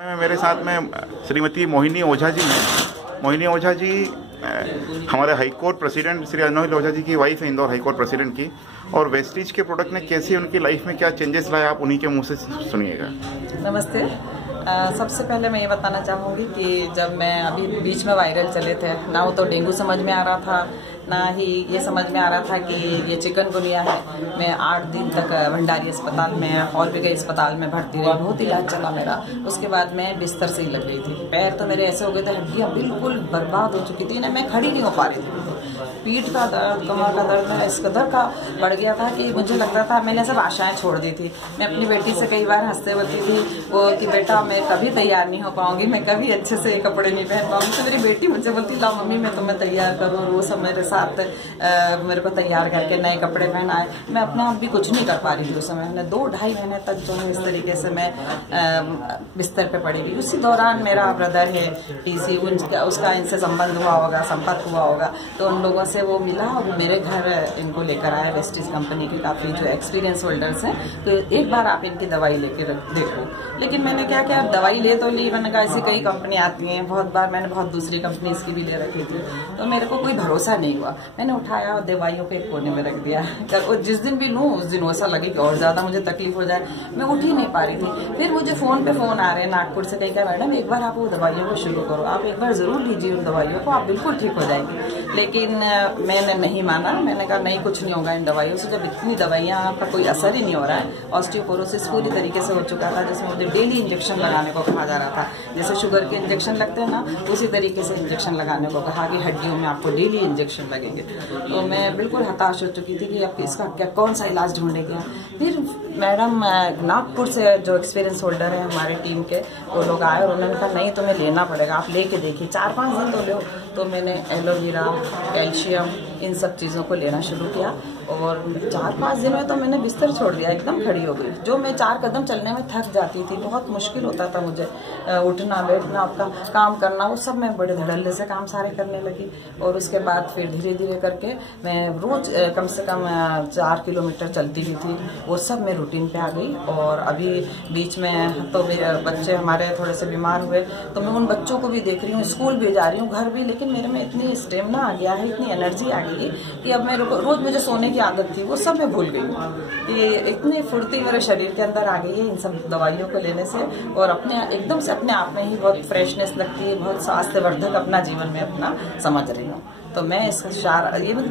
मेरे साथ में श्रीमती मोहिनी ओझा जी हैं। मोहिनी ओझा जी हमारे हाईकोर्ट प्रेसिडेंट श्री अनोहिल ओझा जी की वाइफ है, इंदौर हाईकोर्ट प्रेसिडेंट की। और वेस्टीज के प्रोडक्ट ने कैसे उनकी लाइफ में क्या चेंजेस लाए, आप उन्हीं के मुंह से सुनिएगा। नमस्ते। सबसे पहले मैं ये बताना चाहूँगी कि जब मैं अभी बीच में वायरल चले थे ना, वो तो डेंगू समझ में आ रहा था, ना ही ये समझ में आ रहा था कि ये चिकनगुनिया है। मैं 8 दिन तक भंडारी अस्पताल में और भी कई अस्पताल में भर्ती रही, बहुत इलाज चला मेरा। उसके बाद मैं बिस्तर से ही लग गई थी। पैर तो मेरे ऐसे हो गए थे, हड्डियाँ बिल्कुल बर्बाद हो चुकी थी ना, मैं खड़ी नहीं हो पा रही थी। पीठ का दर्द, कमर का दर्द इस कदर का बढ़ गया था कि मुझे लगता था मैंने सब आशाएं छोड़ दी थी। मैं अपनी बेटी से कई बार हंसते बोलती थी वो कि बेटा मैं कभी तैयार नहीं हो पाऊंगी, मैं कभी अच्छे से कपड़े नहीं पहन पाऊंगी। तो मेरी बेटी मुझे बोलती ला मम्मी मैं तुम्हें तैयार करूँ, वो सब मेरे साथ मेरे को तैयार करके नए कपड़े पहनाए। मैं अपने आप भी कुछ नहीं कर पा रही थी उस समय। मैंने 2-2.5 महीने तक जो है इस तरीके से मैं बिस्तर पे पड़ी हुई। उसी दौरान मेरा ब्रदर है टीसी, उसका इनसे संबंध हुआ होगा, संपर्क हुआ होगा, तो उन लोगों से वो मिला और मेरे घर इनको लेकर आया। वेस्टीज कंपनी के काफ़ी जो एक्सपीरियंस होल्डर्स हैं, तो एक बार आप इनकी दवाई लेकर देखो। लेकिन मैंने क्या किया, दवाई ले तो ली, मैंने कहा ऐसी कई कंपनी आती हैं, बहुत बार मैंने बहुत दूसरी कंपनी इसकी भी ले रखी थी, तो मेरे को कोई भरोसा नहीं हुआ। मैंने उठाया और दवाइयों के एक कोने में रख दिया। जिस दिन भी लूँ उस दिन ऐसा लगे कि और ज़्यादा मुझे तकलीफ हो जाए, मैं उठ ही नहीं पा रही थी। फिर मुझे फ़ोन पे फ़ोन आ रहे हैं नागपुर से, कहीं का मैडम एक बार आप वो दवाइयों को शुरू करो, आप एक बार ज़रूर लीजिए उन दवाइयों को, आप बिल्कुल ठीक हो जाएंगी। लेकिन मैंने नहीं माना। मैंने कहा नहीं, कुछ नहीं होगा इन दवाइयों से। जब इतनी दवाइयाँ का कोई असर ही नहीं हो रहा है, ऑस्टियोपोरोसिस पूरी तरीके से हो चुका था, जिसमें मुझे डेली इंजेक्शन लगाने को कहा जा रहा था। जैसे शुगर के इंजेक्शन लगते हैं ना, उसी तरीके से इंजेक्शन लगाने को कहा कि हड्डियों में आपको डेली इंजेक्शन लगेंगे। तो मैं बिल्कुल हताश हो चुकी थी कि अब इसका क्या कौन सा इलाज ढूंढने गया। फिर मैडम नागपुर से जो एक्सपीरियंस होल्डर है हमारी टीम के, वो लोग आए और उन्होंने कहा नहीं तुम्हें लेना पड़ेगा, आप लेके देखिए, 4-5 दिन तो लो। तो मैंने एलोवेरा, कैल्शियम, इन सब चीज़ों को लेना शुरू किया और 4-5 दिन में तो मैंने बिस्तर छोड़ दिया, एकदम खड़ी हो गई। जो मैं 4 कदम चलने में थक जाती थी, बहुत मुश्किल होता था मुझे उठना बैठना, अपना काम करना, वो सब मैं बड़े धड़ल्ले से काम सारे करने लगी। और उसके बाद फिर धीरे धीरे करके मैं रोज कम से कम 4 किलोमीटर चलती भी थी, वो सब मैं रूटीन पे आ गई। और अभी बीच में तो मेरे बच्चे हमारे थोड़े से बीमार हुए, तो मैं उन बच्चों को भी देख रही हूँ, स्कूल भी जा रही हूँ, घर भी। लेकिन मेरे में इतनी स्टेमिना आ गया है, इतनी एनर्जी आ गई कि अब मेरे को रोज मुझे सोने की आदत थी, वो सब मैं भूल गई हूँ। कि इतनी फुर्ती मेरे शरीर के अंदर आ गई है इन सब दवाइयों को लेने से, और अपने एकदम से अपने आप में ही बहुत फ्रेशनेस लगती है, बहुत स्वास्थ्यवर्धक अपना जीवन में अपना समझ रही हूँ। तो मैं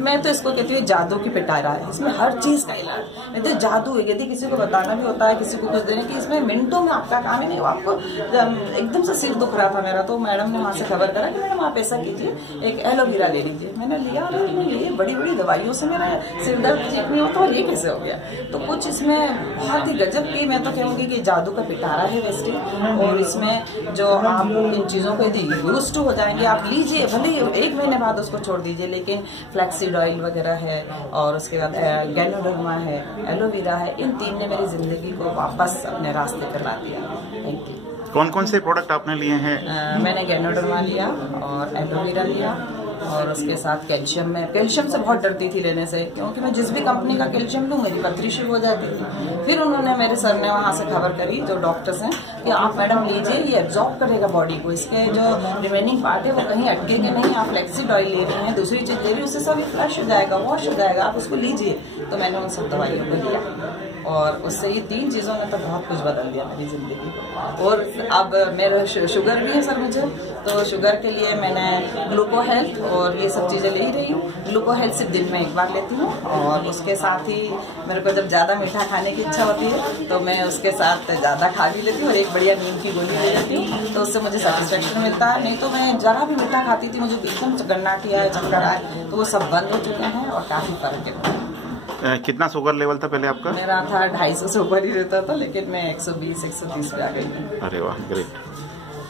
मैं तो इसको कहती हूँ जादू की पिटारा है, इसमें हर चीज का इलाज। नहीं तो जादू है, यदि किसी को बताना भी होता है, किसी को कुछ देने की, इसमें मिनटों में आपका काम ही नहीं। आपको एकदम से सिर दुख रहा था मेरा, तो मैडम ने वहाँ से खबर करा कि मैडम आप ऐसा कीजिए, एक एलोवेरा ले लीजिए। मैंने लिया और ये बड़ी बड़ी दवाइयों से मेरा सिर दर्द ठीक नहीं होता, और ये कैसे हो गया। तो कुछ इसमें बहुत ही गजब की, मैं तो कहूँगी कि जादू का पिटारा है वेस्टीज। और इसमें जो आप इन चीज़ों को यदि यूज टू हो जाएंगे, आप लीजिए, भले 1 महीने बाद उसको छोड़ दीजिए, लेकिन फ्लैक्सीड ऑयल वगैरह है, और उसके बाद गैनोडर्मा है, एलोवेरा है, इन 3 ने मेरी जिंदगी को वापस अपने रास्ते पर ला दिया। Thank you. कौन कौन से प्रोडक्ट आपने लिए हैं? मैंने गैनोडर्मा लिया और एलोवेरा लिया, और उसके साथ कैल्शियम। में कैल्शियम से बहुत डरती थी लेने से, क्योंकि मैं जिस भी कंपनी का कैल्शियम लूँ मेरी पथरी शुरू हो जाती थी। फिर उन्होंने, मेरे सर ने वहाँ से खबर करी, जो डॉक्टर्स हैं, कि आप मैडम लीजिए, ये एब्जॉर्ब करेगा बॉडी को, इसके जो रिमेनिंग पार्ट है वो कहीं अटकेंगे नहीं। आप फ्लैक्सीड ऑयल ले रही हैं, दूसरी चीज ले रही है, उससे सब फ्लश हो जाएगा, वॉश हो जाएगा, आप उसको लीजिए। तो मैंने उन सब दवाइयों को लिया, और उससे ये 3 चीज़ों ने तो बहुत कुछ बदल दिया मेरी जिंदगी को। और अब मेरा शुगर भी है सर मुझे, तो शुगर के लिए मैंने ग्लूको हेल्थ और ये सब चीज़ें ले ही रही हूँ। ग्लूको हेल्थ सिर्फ दिन में 1 बार लेती हूँ, और उसके साथ ही मेरे को जब ज़्यादा मीठा खाने की इच्छा होती है तो मैं उसके साथ ज़्यादा खा भी लेती हूँ, और एक बढ़िया नींद की गोली ले लेती हूँ, तो उससे मुझे सेटिस्फेक्शन मिलता है। नहीं तो मैं जरा भी मीठा खाती थी, मुझे एकदम गन्नाटी आए, चक्कर आए, तो वो सब बंद हो चुके हैं और काफ़ी फर्क है। कितना शुगर लेवल था पहले आपका? मेरा था 250 से ऊपर ही रहता था, लेकिन मैं 120-130 पे आ गई। अरे वाह, ग्रेट।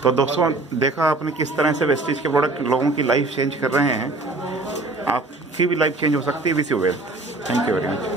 तो दोस्तों देखा आपने किस तरह से वेस्टीज के प्रोडक्ट लोगों की लाइफ चेंज कर रहे हैं। आपकी भी लाइफ चेंज हो सकती है with your wealth. Thank you very much.